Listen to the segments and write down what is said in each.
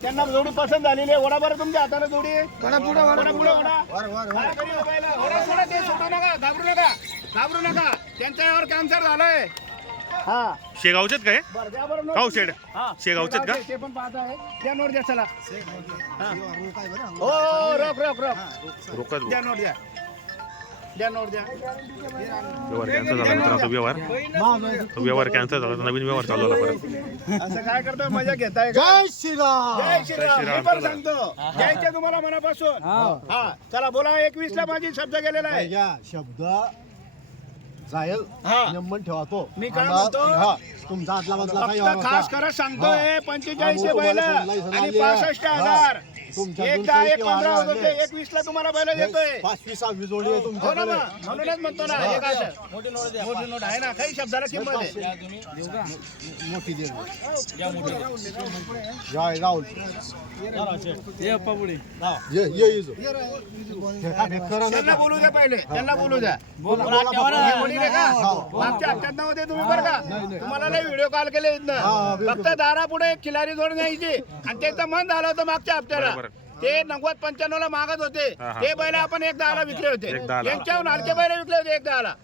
त्यांना जोडी पसंत झालेली आहे. ओढा बरं तुमच्या हाताला जोडी. ओढा पुढे ओढा पुढे. ओढा काय करी हो पहिला? ओढा सोडा ते सोडू नका. घाबरू नका. घाबरू नका. त्यांच्या यावर कॅन्सर झालंय. हा. शेगावचेच काय बरं द्या बरं नोट. काऊ शेड? हा. शेगावचेच का? ते पण पाहत आहे. द्या नोट द्या चला. हा. हो हो, रोख रोख रोख द्या नोट द्या. व्यवहार कॅन्सल झाला मित्रांनो तो व्यवहार तो व्यवहार कॅन्सल झाला नवीन व्यवहार चालू झाला परत असं काय करतोय मजा घेताय? जय श्रीराम जय श्रीराम श्रीराम. मी पण सांगतो द्यायचे तुम्हाला मनापासून हा चला बोला एकवीस ला माझी शब्द गेलेला आहे या शब्द जायल हा. नंबर ठेवा तो मी काय म्हणतो? हा, तुमचा फक्त व्यवस्था. खास करत सांगतोय हा. पंचेचाळीसशे हा, आणि. पासष्ट हा. हजार तुमच्या एक दहा पंधरा ला तुम्हाला बैल देतोय. पाचवी सहावी जोडी आहे हो ना तुमच्याकडे. मग म्हणूनच म्हणतो ना हे काय असं? मोठी नोट आहे ना काही शब्दाला किंमत आहे. मोठी दे जय राहुल. ये ये इजो. त्यांना. बोलू द्या पहिले त्यांना बोलू द्या. बोला, बोला. हा. मागच्या हप्त्यात नव्हते तुम्ही बरं का? तुम्हाला नाही व्हिडिओ कॉल केले हा, बिलकुल. फक्त दारापुढे एक खिलारी जोड न्यायची आणि त्याचं मन झालं होतं मागच्या हप्त्याला. ते नव्वद पंच्याण्णव ला मागत होते हा, हा. ते बैल आपण एक दहाला विकले होते एक दहाला. यांच्याहून हलके बैल विकले होते एक दहाला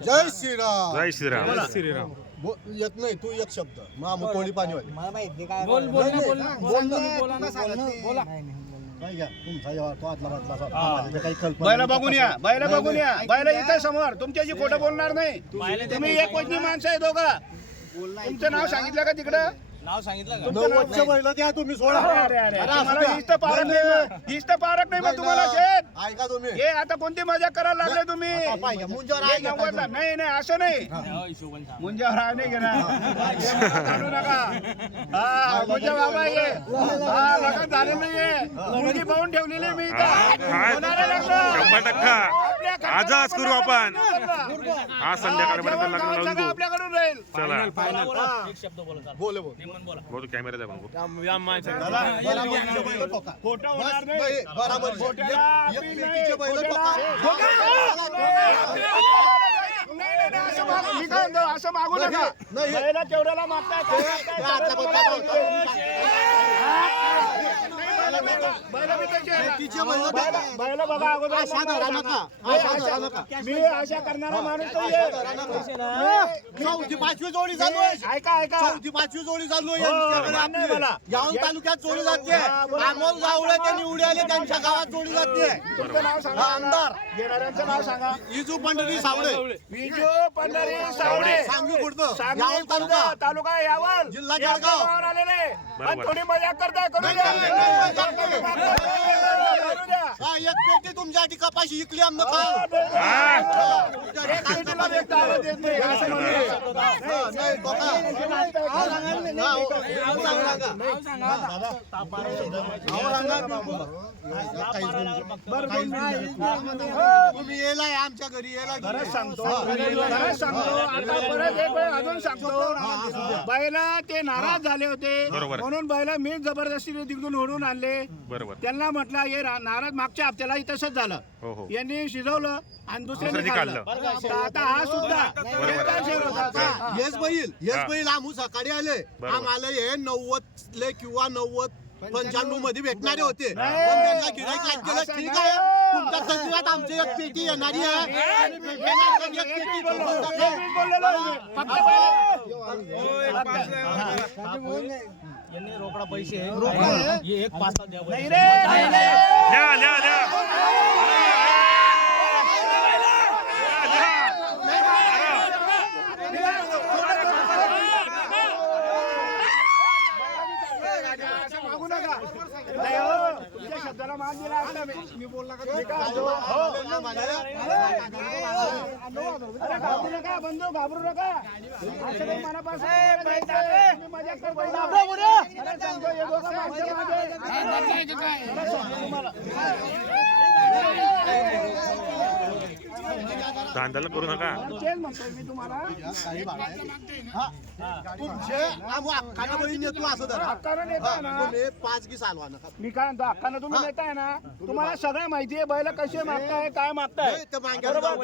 जय श्रीराम जय श्रीराम बो- येत नाही तू एक शब्द मग तोडी पाणी वाली बोल बोल ना, बोल ना. बोल ना. बोला ना, बोला. काय घ्या तुमचा व्यवहार तो आतला मधला असा. आम्हाला काही कल्पना बैल नाही. बघून या बैल नाही, बघून या नाही. बैल इथे समोर तुमच्याशी खोटं बोलणार नाही तुम्ही एक वचनी माणसं आहे दोघं तुमचं नाव सांगितलं का तिकडं नाव सांगितलं का? द्या तुम्ही सोडा. अरे, अरे, अरे. अरे, तुम्हाला असू द्या. हीच तर पारक नाही मग. तर पारक नाही मग तुम्हाला. शेत. ऐका तुम्ही. हे आता कोणती मजा करायला लागले तुम्ही? आता पाहिजे, मुंजावर हे आहे का नव्वदला- तुम्ही? नाही नाही असं नाही. हो, हिशोबाने सांग. मुंजावर आहे नाही घेणार. हे. मला नका. हा मुंजा बाबा ये. हा लग्न झालं नाहीये. मुलगी पाहून ठेवलेली मी इथं. हा, होणारं लग्न. शंभर टक्का. आपल्या खर्चाला आजच करू आपण. हा, संध्याकाळपर्यंत लग्न लावून राहील चला हा. एक शब्द बोला. बोले बोल बोला कॅमेरा द्या भाऊ बराबरचे बैल ठोका. खोटं होणार बैल बघा अगोदर आशा मला धरा सांगा. नका. मी आशा धरा आशा- नका. मी आशा करणारा माणूस नाहीये. चौथी पाचवी जोडी चालू आहे ऐका ऐका चौथी पाचवी जोडी चालू आहे हो, यांच्याकडे मान्य आहे आपली. मला. यावून तालुक्यात जोडी जाते हा, बरोबर. अमोल जावळे ते निवडी आले त्यांच्या गावात जोडी जाते तुमचं नाव सांगा हा, आमदार. घेणाऱ्यांचं नाव सांगा इजू पंढरी सावळे विजू पंढरी सावळे सांगवी खुर्द सांगली यावल खुर्द, तालुका तालुका यावल जिल्हा या जळगाव. आलेले. आणि थोडी मजा करताय द्या. करू द्या. हा एक पेटी तुमच्यासाठी कपाशी विकली आमनं हा, काल नाही, नाही. हा. तुम्ही येलाय आमच्या घरी येला सांगतो आता परत एक वेळ अजून सांगतो बैला ते नाराज झाले होते. म्हणून बैला मी जबरदस्तीने तिकडून ओढून आणले. बरोबर. त्यांना म्हटलं हे नाराज मागच्या हप्त्यालाही तसंच झालं. हो हो. यांनी शिजवलं आणि दुसऱ्याने दुसऱ्याने खाल्लं. खाल्लं. तर आता हा सुद्धा होता. येस बैल येस. बैल आम्ही सकाळी आले. बरोबर. आम्हाला हे नव्वद ले किंवा नव्वद पंच्याण्णवमध्ये भेटणारे होते. पण. त्यांना ठीक. आहे. तुमच्या सचिवात आमची एक पेटी येणारी आहे. आणि एक पेटी हे रोकडा पैसे हे एक पाच द्या नाही रे. नाही रे. द्या द्या द्या असं मागू नका नाही हो, तुमच्या शब्दाला मान दिला असता मी. मी बोलला का तुम्ही काय म्हणतो? हो. अरे घाबरू नका बंधू घाबरू नका असं काही मनापासून द्यायचं. तुम्ही मजाक करताय ना. अरे सांगतो, हे दोघं माणसं माझे. खरं सांगतो तुम्हाला. धांदल करू नका. तेच म्हणतोय मी तुम्हाला. हक्कानं नेता ना. पाच की सालवा नका. मी काय म्हणतो हक्कानं तुम्ही नेताय ना तुम्हाला सगळं माहिती आहे बैल कसे मागताय काय मागताय. बरोबर?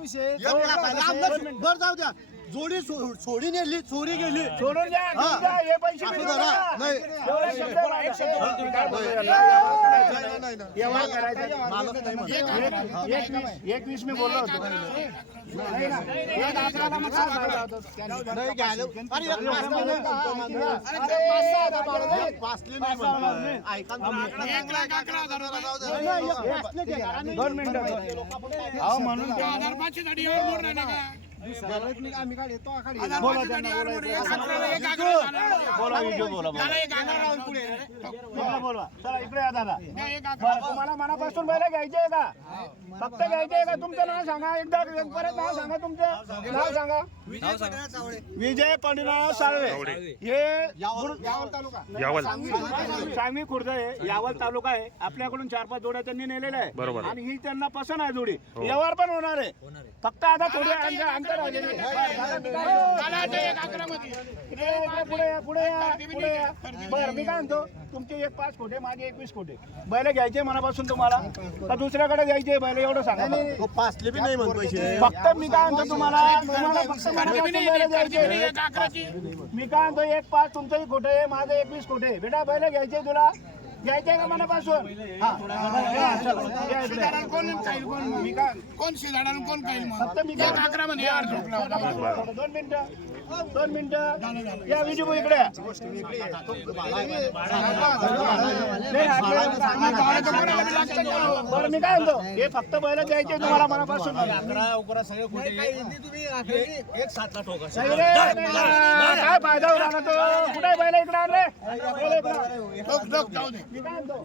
तुमचे बैल एक लाखाला आमदार- बरं जाऊ द्या. जोडी सो- सोडी नेली चोरी गेली सोडून द्या घेऊन जा, हे पैसे असं मी जरा, देणार. नाही. एवढे शब्द. मी काय बोलतो याला? नाही, नाही, नाही, नाही. व्यवहार करायचा मालक नाही म्हणत. एक- एक वीस- एक वीस मी बोललो होतो नाही ना. एक अकराला मग काय फायदा होतो? नाही घ्यायला- अरे एक पाचली नाही म्हणतो. अरे, एक पाचली नाही म्हणतो. ऐका ना तुम्ही. नाही, एक पाचली घ्या. दोन मिनिटं अहो म्हणून ते बोला त्यांना, बोला. बोला विजय बोला बोला बोला, बोला चला इकडे या दादा. बरं, तुम्हाला मनापासून बैल घ्यायचे का? फक्त घ्यायचे का? तुमचं नाव सांगा. एकदा एक परत नाव सांगा तुमचं. नाव सांगा. विजय पंडितराव साळवे. हे यावल तालुका. यावल. सांगवी सांगवी खुर्द आहे. यावल तालुका आहे. आपल्याकडून चार पाच जोड्या त्यांनी नेलेल्या आहे बरोबर. आणि ही त्यांना पसंत आहे जोडी. हो. व्यवहार पण होणार आहे. फक्त आता थोडी अंतर अंतर राहिलेली आहे. इकडे या, पुढे या. पुढे या पुढे या. बरं मी काय म्हणतो तुमचे एक पाच खोटे माझे एकवीस खोटे. बैल घ्यायचे मनापासून तुम्हाला. का दुसऱ्याकडे घ्यायचे बैल एवढं सांगा पाचले बी नाही म्हणतो फक्त मी काय म्हणतो तुम्हाला तुम्हाला फक्त मनापासून बैल घ्यायचे. मी काय म्हणतो एक पाच तुमचंही खोटं आहे माझं एकवीस खोटे. बेटा बैल घ्यायचे तुला. घ्यायचे का मनापासून हा. हा. या इकडे. मी काय कोण शेजाडा कोण काही फक्त मी अकरा होता दोन मिनिटं दोन मिनिटं. या विजू इकडे. बरं मी काय म्हणतो? हे फक्त बैल द्यायचे तुम्हाला मनापासून. काय फायदा ना तो कुठे बैल इकडे आण रे बैल इकडे. आण. जाऊ दे. मी काय म्हणतो?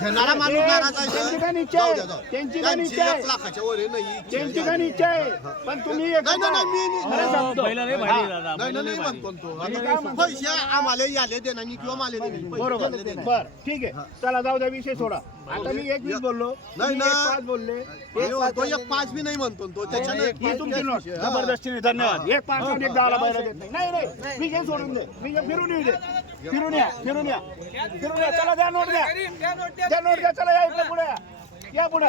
घेणारा माणूस. त्यांची काय इच्छा आहे? त्यांची काय त्यांची इच्छा आहे? एक लाखाच्या वर आहे, नाही इच्छा त्यांची आहे. काय इच्छा आहे? पण तुम्ही एक नाही, नाही, नाही, मी नाही. खरं सांगतो. पहिला नाही भारी दादा. नाही, नाही, नाही म्हणतो तो. मी काय आता म्हणतो? पैसे आम्हाला याले दे नाही किंवा मला बरोबर. बर ठीक आहे. चला जाऊ द्या विषय सोडा. आता मी एक वीस बोललो. नाही तुम्ही पाच बोलले. हे एक पाच तो एक पाच बी नाही म्हणतो तो. त्याच्यानं ही तुमची नोट. जबरदस्तीने धन्यवाद. एक पाच नोट एक दहाला बाहेर देत नाही. नाही नाही. मी घे सोडून दे. मी घे फिरून येऊ दे. फिरून या. फिरून या फिरून या चला द्या नोट द्या द्या नोट द्या चला या इकडे पुढे या पुढे.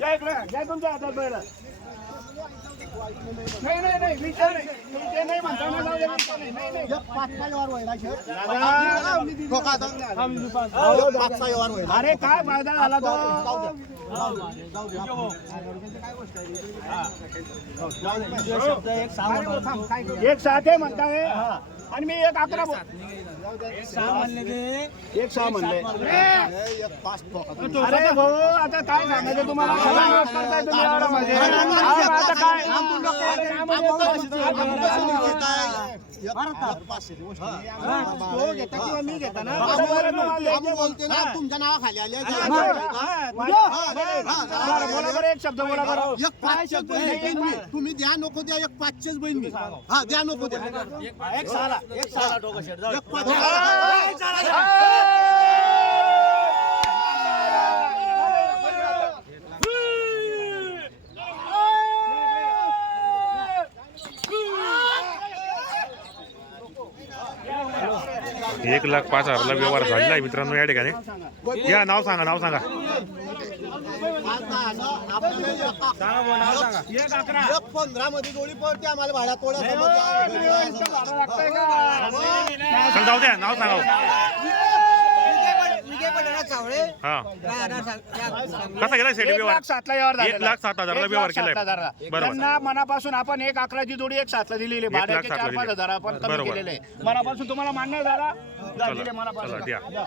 या इकडे या तुमच्या हातात बैल नाही नाही नाही मी ते नाही. मी ते नाही म्हणता ना जाऊ दे, मी ते नाही. नाही नाही. एक पाचचा व्यवहार व्हायला शेत. दादा, ठोका आता. अहो, एक पाचचा व्यवहार व्हायला. अरे काय फायदा झाला तो? एक आहे म्हणताय. हा. आणि मी एक अकरा एक सहा म्हणले हे. अरे भाऊ आता काय सांगायचं तुम्हाला सगळं नोट करताय तुम्ही एवढं म्हणजे हा, आता काय तो घेता किंवा मी घेता ना? तुमच्या नावाखाली आले एक शब्द बोला बरं. एक पाचशेच बहीण. मी तुम्ही द्या नको द्या. एक पाचशेच बहीण. मी हा द्या नको द्या. एक सहाला एक सहाला ठोका शेट. एक पाच एक लाख पाच हजारला व्यवहार झालेला आहे मित्रांनो या ठिकाणी. या नाव सांगा नाव सांगा? चल जाऊ द्या नाव सांगा हा. कसा गेला एक व्यवहार लाख सातला व्यवहार झालेला एक लाख सात हजारला एक व्यवहार लाख सात केलाय. हजारला. बरोबर. त्यांना मनापासून आपण एक अकराची जोडी एक सातला दिलेली आहे. लाख भाड्याचे सातला चार पाच दिली. हजार आपण कमी बरोबर. केलेले आहे. मनापासून तुम्हाला मान्य चला, मनापासून चला, द्या. द्या.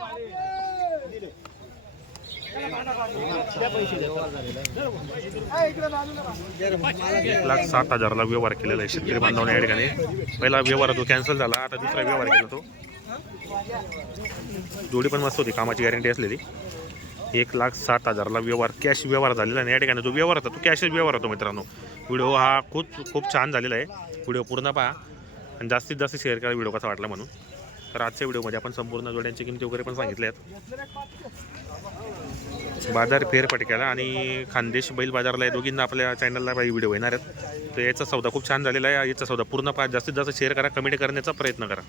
द्या पैसे द्या. इकडे बाजूला बा. एक लाख सात हजारला व्यवहार केलेला आहे शेतकरी बांधवांना या ठिकाणी पहिला व्यवहार तो कॅन्सल झाला आता दुसरा व्यवहार केला तो जोडी पण मस्त होती. कामाची गॅरंटी असलेली. एक लाख सात हजारला व्यवहार कॅश व्यवहार झालेला आहे आणि या ठिकाणी जो व्यवहार होता तो कॅशच व्यवहार होतो मित्रांनो. व्हिडिओ हा खूप खूप छान झालेला आहे. व्हिडिओ पूर्ण पहा. आणि जास्तीत जास्त शेअर करा व्हिडिओ कसा वाटला म्हणून. तर आजच्या व्हिडिओमध्ये आपण संपूर्ण जोड्यांची किमती वगैरे पण सांगितल्या आहेत. बाजार फेरफटक्याला आणि खानदेश बैल बाजारला आहे दोघींना आपल्या चॅनलला काही व्हिडिओ येणार आहेत. तर याचा सौदा खूप छान झालेला आहे. याचा सौदा पूर्ण पा जास्तीत जास्त शेअर करा. कमेंट करण्याचा प्रयत्न करा.